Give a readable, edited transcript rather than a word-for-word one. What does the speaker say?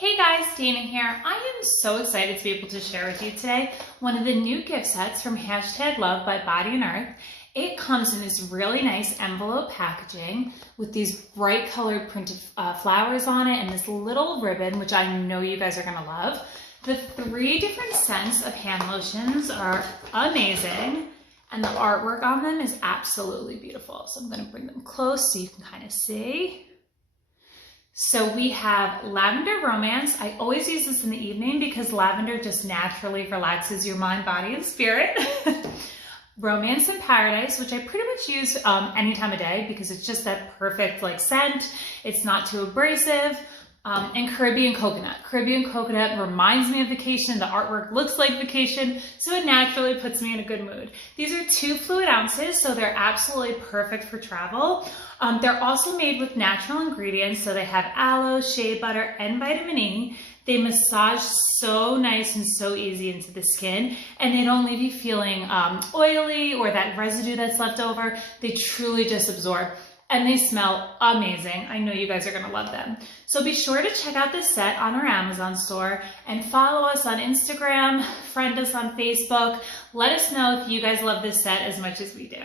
Hey guys, Dana here. I am so excited to be able to share with you today one of the new gift sets from #Love by Body and Earth. It comes in this really nice envelope packaging with these bright colored printed flowers on it and this little ribbon, which I know you guys are gonna love. The 3 different scents of hand lotions are amazing and the artwork on them is absolutely beautiful. So I'm gonna bring them close so you can kind of see. So we have Lavender Romance. I always use this in the evening because lavender just naturally relaxes your mind, body, and spirit. Romance in Paradise, which I pretty much use any time of day because it's just that perfect scent. It's not too abrasive. And Caribbean Coconut. Caribbean Coconut reminds me of vacation. The artwork looks like vacation, so it naturally puts me in a good mood. These are 2 fluid ounces, so they're absolutely perfect for travel. They're also made with natural ingredients, so they have aloe, shea butter, and vitamin E. They massage so nice and so easy into the skin, and they don't leave you feeling oily or that residue that's left over. They truly just absorb. And they smell amazing. I know you guys are gonna love them. So be sure to check out this set on our Amazon store and follow us on Instagram, friend us on Facebook. Let us know if you guys love this set as much as we do.